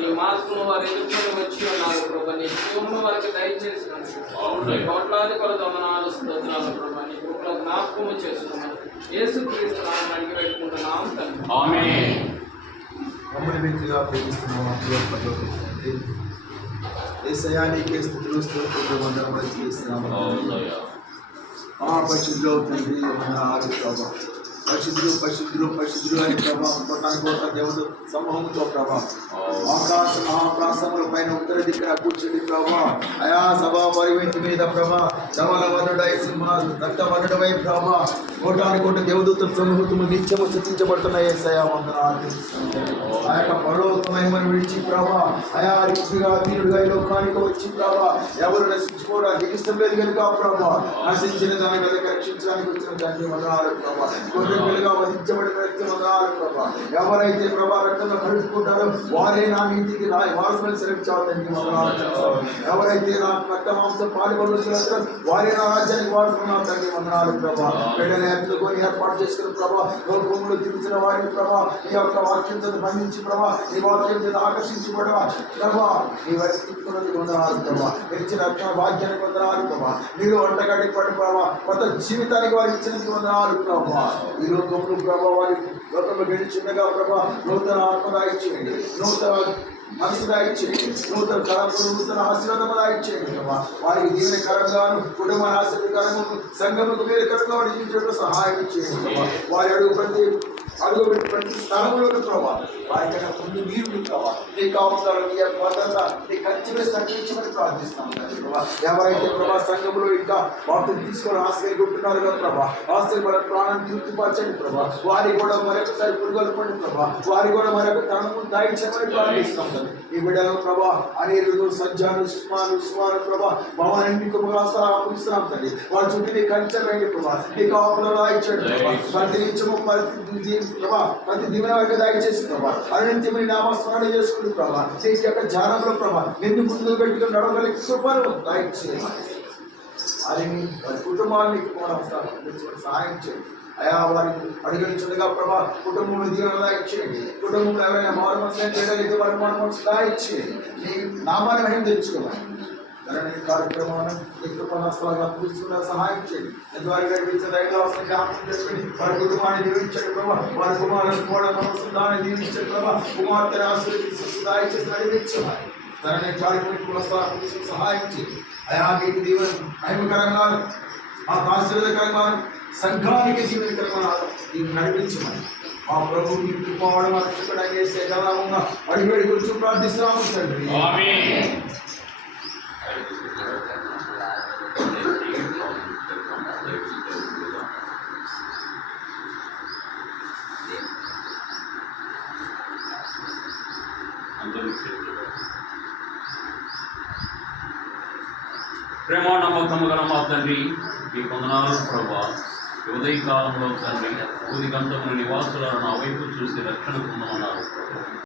ఈ మార్పును వారు ఎదుర్కొని వచ్చి ఉన్నారు ప్రభా. నీ జీవమును వారికి దయచేసినందుకు కోట్లాది కొలది వందనాలు స్తోత్రాలు ప్రభా. నీ కృపలో జ్ఞాపకము చేస్తున్నాను. యేసుక్రీస్తు నామమున పెట్టుకుంటున్నాం తండ్రి. ఆమేన్. మమ్మల్ని వ్యక్తిగా ప్రేమిస్తున్నాము. యేసయ్యా నీకే స్తుతులు స్తోత్రాలు వందనములు చెల్లిస్తున్నాము. పరిశుద్ధులు తండ్రి వందనాలు ప్రభా. పరిశుద్ధులు పరిశుద్ధులు పరిశుద్ధులు అని ప్రభా కోటానుకోట్ల దేవుడు సమూహంతో ప్రభా ఆకాశ మహాప్రాసముల పైన ఉత్తర దిక్కున కూర్చుని ప్రభా అయా సభా పరిమితి మీద ప్రభా ధవల వనుడై సింహ రక్త వనుడవై ప్రభా కోటానుకోట దేవదూత సమూహము నిత్యము స్తుతించబడుతున్న యేసయ్యా వందనాలు. ఆ యొక్క పరలోకమహిమను విడిచి ప్రభా అయా రీతిగా తీరుడుగా ఈ లోకానికి వచ్చి ప్రభా ఎవరు నశించుకోవడానికి ఇష్టం లేదు కనుక ప్రభా నశించిన దాని కదా రక్షించడానికి వచ్చిన తండ్రి వందనాలు ప్రభా. గొర్రెలుగా వధించబడిన వ్యక్తి వందనాలు ప్రభా. ఎవరైతే ప్రభా రక్తంలో కలుపుకుంటారో వారే నా నీతికి వారసులను సెలవించాలని వందనాలు. ఎవరైతే నా రక్త మాంసం పాల్గొలుస్తున్నారో వారే నా రాజ్యానికి వాడుకున్నారు తండ్రి వందనాలు ప్రభా. బిడ్డలు ఎత్తుకొని ఏర్పాటు చేసుకున్న ప్రభా లోకంలో తిరిగిన వారిని ప్రభా ఈ యొక్క వాక్యంతో బంధించి ప్రభా ఈ వాక్యంతో ఆకర్షించబడవా ప్రభా నీ వారికి తిప్పుకున్నది వందనాలు ప్రభా. ఇచ్చిన భాగ్యానికి వందనాలు ప్రభా. మీరు వంటగడ్డి పడి ప్రభా కొత్త జీవితానికి వారు ఇచ్చినందుకు వందనాలు ప్రభా. ఈ లోకంలో ప్రభా వారి లోకంలో గెలిచిండగా ప్రభా నూతన ఆత్మదాయిచ్చేయండి, నూతన మనసుదాయిచ్చేయండి, నూతన తలంపులు నూతన ఆశీర్వాదముదాయిచ్చేయండి ప్రభా. వారికి దీవెనకరంగాను కుటుంబ ఆశీర్వదకరము సంఘముకు మీరు కరంగా జీవించడం సహాయం చేయండి ప్రభా. వారి అడుగు ప్రతి స్థలంలోని ప్రభావ వారికైనా ముందు మీరు ప్రభావ నీ కాపుతారు నీ భద్రత నీ ఖర్చులు సంకరించమని ప్రార్థిస్తాం ప్రభావ. ఎవరైతే ప్రభా సంఘంలో ఇంకా వాటిని తీసుకొని ఆశ్రయించుకుంటున్నారు కదా ప్రభా ఆశ్రయ ప్రాణం తృప్తిపరచండి ప్రభా. వారి కూడా మరొకసారి పురుగొల్పండి ప్రభా. వారి కూడా మరొక తనము దాయించమని ప్రార్థిస్తాం కదా. ఈ బిడ్డలో ప్రభా అనేరులు సజ్జాను సుమారు ప్రభా భవనాన్ని పురుస్తున్నాం తండ్రి. వారి చుట్టూ నీ కంచెలండి ప్రభా. నీ కాపులో దాయించండి ప్రభా. ప్రతి నిత్యము ప్రభా ప్రతి దిన దయచేసి ప్రభా అనంతమైన నామస్మరణ చేసుకుని ప్రభా నీ యొక్క ధ్యానంలో ప్రభా నిన్ను ముందు పెట్టుకుని నడవగలిగే కృపను దయచేసి వారిని వారి కుటుంబాన్ని సహాయం చేయండి అయా. వారికి అడుగునిచుండగా ప్రభా కుటుంబంలో దీవెన దాయిచ్చేయండి. కుటుంబంలో ఎవరైనా మారు మనసు చేయగలిగితే వారి మారు మనసు దాయిచ్చేయండి. నీ నామాన్ని మహిమ తెచ్చుకోవాలి కార్యక్రమాన్ని తీసుకున్న సహాయం చేయండి. ద్వారా జ్ఞాపకం చేసుకుని వారి కుటుంబాన్ని దీవించండి ప్రభా. వారి కుమారులను కూడా మనసుదాన్ని దీవించండి ప్రభా. కుమార్తెను ఆశీర్వదించి దాయిచేసి నడిపించాలి. తనని కార్యక్రమం సహాయం చేయండి అయా. మీకు దీవెన మహిమకరంగా మాకు ఆశీర్వదకరంగా సంఘానికి జీవనకరంగా దీన్ని నడిపించమని మా ప్రభు మీకు పోవడం రక్షకుడు చేసే గౌరవంగా అడిగి గురించి ప్రార్థిస్తున్నాము తండ్రి. ప్రేమ నమ్మకము గల మా తండ్రి ఈ వందనాలు ప్రభా. ఉదయ కాలంలో తండ్రి ఉదిగంతమున నివాసులను నా వైపు చూసి రక్షణ పొందమన్నారు.